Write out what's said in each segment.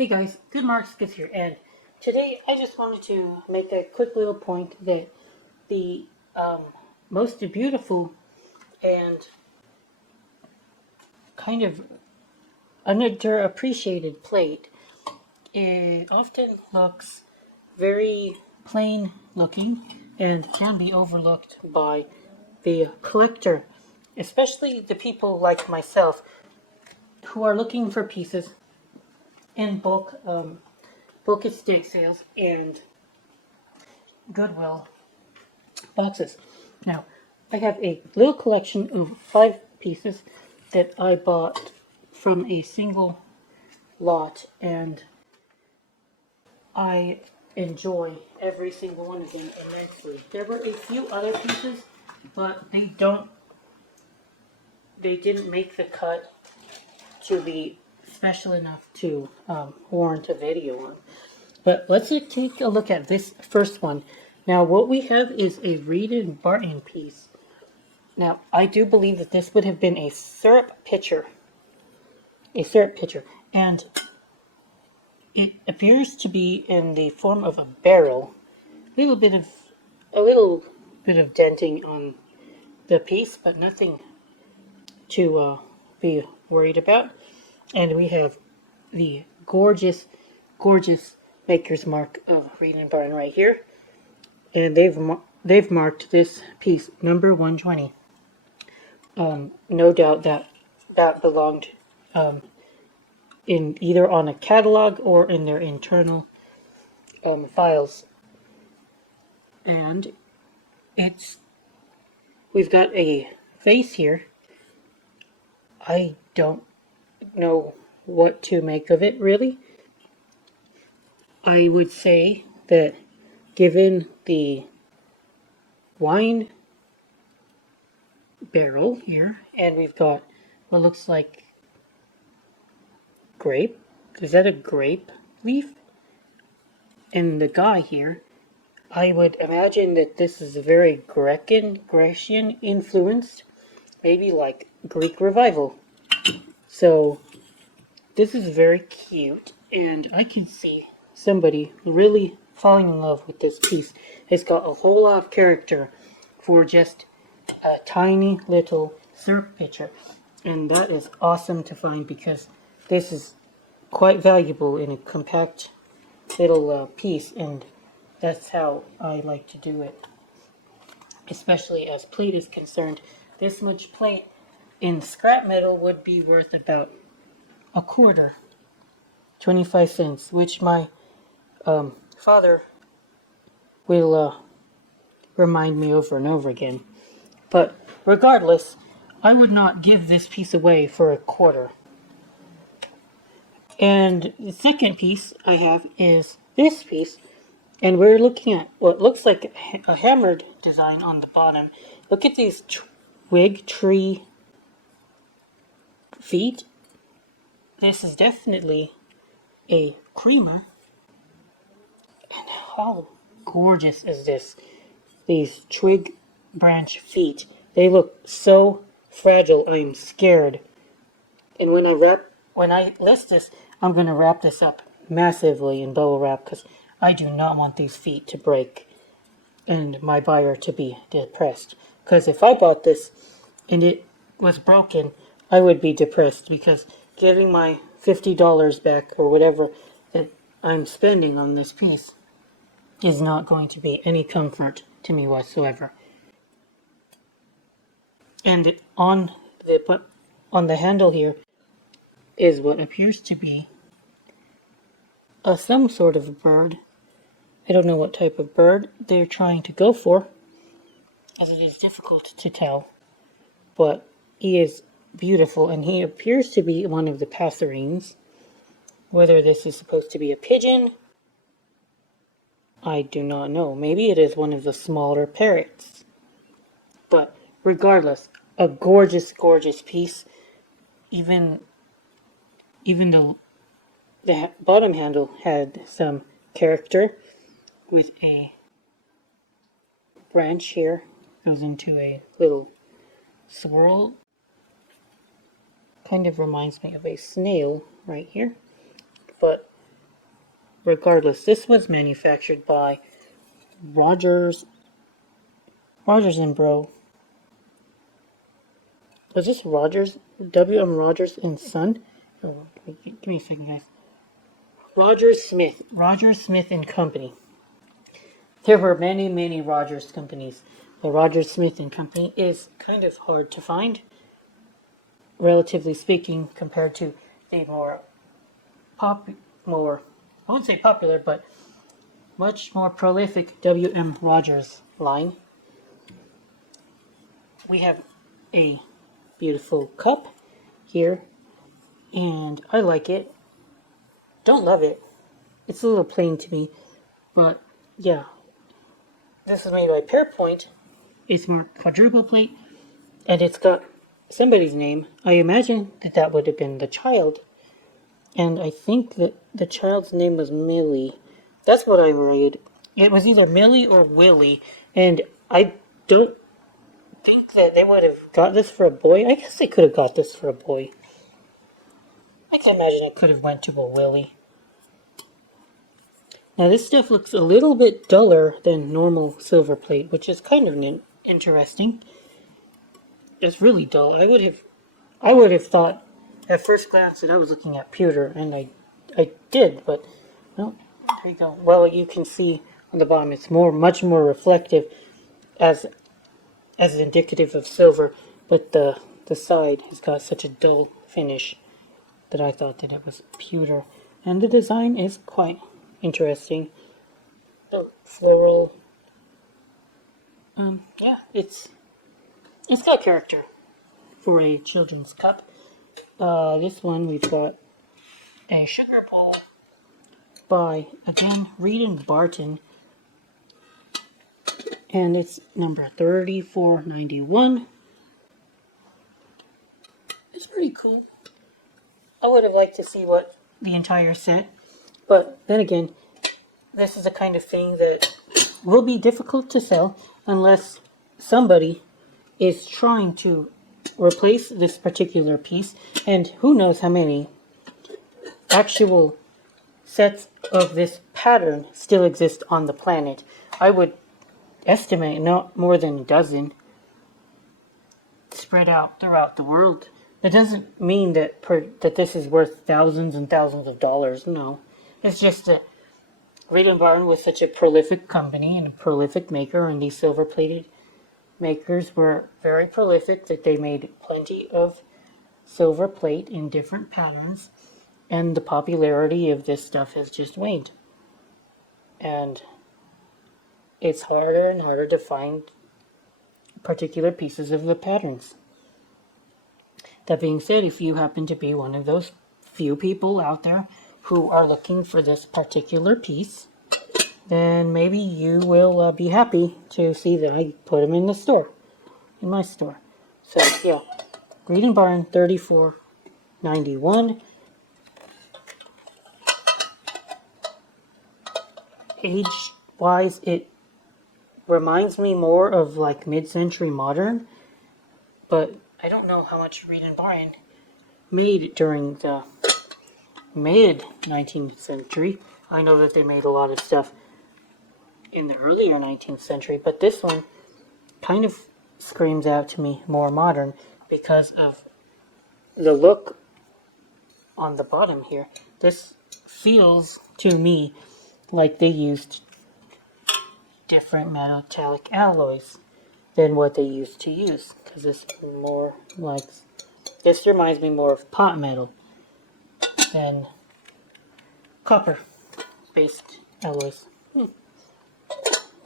Hey guys, Good Marks Gets here, and today I just wanted to make a quick little point that the most beautiful and kind of underappreciated plate, it often looks very plain looking and can be overlooked by the collector, especially the people like myself who are looking for pieces in bulk estate sales and Goodwill boxes. Now, I have a little collection of 5 pieces that I bought from a single lot, and I enjoy every single one of them immensely. There were a few other pieces, but they didn't make the cut to be special enough to warrant a video on. But let's take a look at this first one. Now, what we have is a Reed and Barton piece. Now, I do believe that this would have been a syrup pitcher. And it appears to be in the form of a barrel. A little bit of denting on the piece, but nothing to be worried about. And we have the gorgeous maker's mark of Reed and Barton right here. And they've marked this piece number 120. No doubt that belonged in either on a catalog or in their internal files. And we've got a face here. I don't know what to make of it, really. I would say that given the wine barrel here, and we've got what looks like grape. Is that a grape leaf? And the guy here, I would imagine that this is a very Grecian influenced, maybe like Greek revival. So this is very cute, and I can see somebody really falling in love with this piece. It's got a whole lot of character for just a tiny little syrup pitcher, and that is awesome to find because this is quite valuable in a compact little piece, and that's how I like to do it, especially as plate is concerned. This much plate in scrap metal would be worth about a quarter, 25 cents, which my father will remind me over and over again. But regardless, I would not give this piece away for a quarter. And the second piece I have is this piece, and we're looking at what looks like a hammered design on the bottom. Look at these twig tree feet. This is definitely a creamer. And how gorgeous is this? These twig branch feet. They look so fragile, I'm scared. And when I list this, I'm going to wrap this up massively in bubble wrap because I do not want these feet to break and my buyer to be depressed. Because if I bought this and it was broken, I would be depressed because getting my $50 back or whatever that I'm spending on this piece is not going to be any comfort to me whatsoever. And on the handle here is what appears to be some sort of bird. I don't know what type of bird they're trying to go for, as it is difficult to tell. But he is beautiful, and he appears to be one of the passerines. Whether this is supposed to be a pigeon, I do not know. Maybe it is one of the smaller parrots. But regardless, a gorgeous piece. Even the bottom handle had some character with a branch here. Goes into a little swirl. Kind of reminds me of a snail right here. But regardless, this was manufactured by Rogers and Bro. Was this Rogers? W.M. Rogers and Son? Oh, give me a second, guys. Rogers Smith and Company. There were many, many Rogers companies. The Rogers Smith and Company is kind of hard to find, relatively speaking, compared to the more I wouldn't say popular, but much more prolific W.M. Rogers line. We have a beautiful cup here, and I like it. Don't love it. It's a little plain to me, but yeah. This is made by Pearpoint. It's more quadruple plate, and it's got somebody's name. I imagine that would have been the child, and I think that the child's name was Millie. That's what I read. It was either Millie or Willie, and I don't think that they would have got this for a boy. I guess they could have got this for a boy. I can imagine it could have went to a Willie. Now this stuff looks a little bit duller than normal silver plate, which is kind of interesting. It's really dull. I would have thought at first glance that I was looking at pewter, and I did, but well, there you go. Well, you can see on the bottom it's much more reflective as indicative of silver, but the side has got such a dull finish that I thought that it was pewter. And the design is quite interesting. The floral, yeah, it's got character for a children's cup. This one we've got a sugar bowl by, again, Reed and Barton, and it's number 3491. It's pretty cool. I would have liked to see what the entire set, but then again, this is the kind of thing that will be difficult to sell unless somebody is trying to replace this particular piece, and who knows how many actual sets of this pattern still exist on the planet. I would estimate not more than a dozen spread out throughout the world. That doesn't mean that that this is worth thousands and thousands of dollars. No, it's just that Reed and Barton was such a prolific company and a prolific maker, and these silver-plated makers were very prolific, that they made plenty of silver plate in different patterns, and the popularity of this stuff has just waned. And it's harder and harder to find particular pieces of the patterns. That being said, if you happen to be one of those few people out there who are looking for this particular piece, then maybe you will be happy to see that I put them in the store, in my store. So yeah, Reed and Barton 3491. Age-wise, it reminds me more of like mid-century modern, but I don't know how much Reed and Barton made during the mid-19th century. I know that they made a lot of stuff in the earlier 19th century, but this one kind of screams out to me more modern because of the look on the bottom here. This feels to me like they used different metallic alloys than what they used to use, because this reminds me more of pot metal than copper based alloys.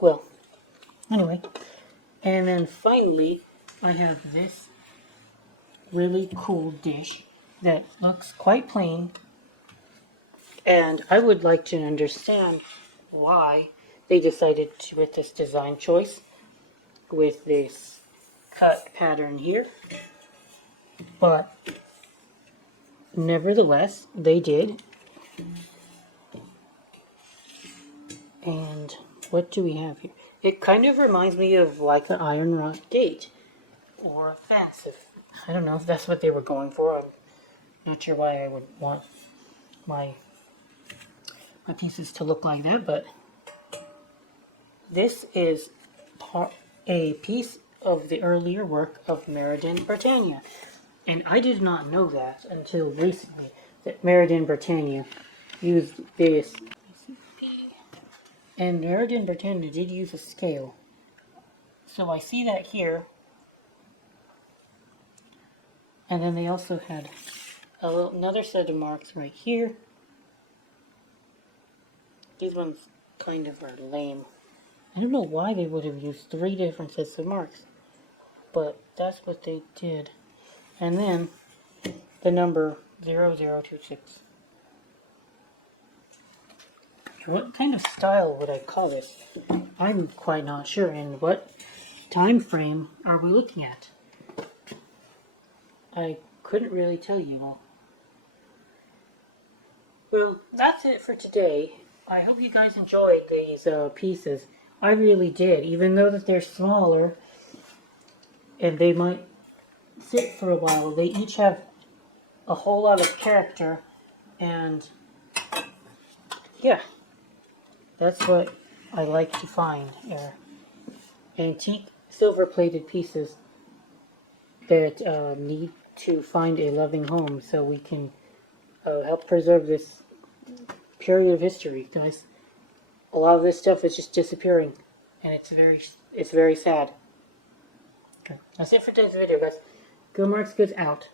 Well, anyway, and then finally I have this really cool dish that looks quite plain, and I would like to understand why they decided to with this design choice with this cut pattern here, but nevertheless they did. And what do we have here? It kind of reminds me of like an iron rod gate or a fence. I don't know if that's what they were going for. I'm not sure why I would want my my pieces to look like that, but this is a piece of the earlier work of Meriden Britannia. And I did not know that until recently, that Meriden Britannia used this. And Meriden Britannia did use a scale. So I see that here. And then they also had another set of marks right here. These ones kind of are lame. I don't know why they would have used 3 different sets of marks, but that's what they did. And then the number 0026. What kind of style would I call this? I'm quite not sure. And what time frame are we looking at? I couldn't really tell you all. Well, that's it for today. I hope you guys enjoyed these pieces. I really did, even though that they're smaller and they might sit for a while. They each have a whole lot of character, and yeah, that's what I like to find. Antique silver-plated pieces that need to find a loving home, so we can help preserve this period of history, guys. A lot of this stuff is just disappearing, and it's very sad. Okay, that's it for today's video, guys. Good Marks Goods out.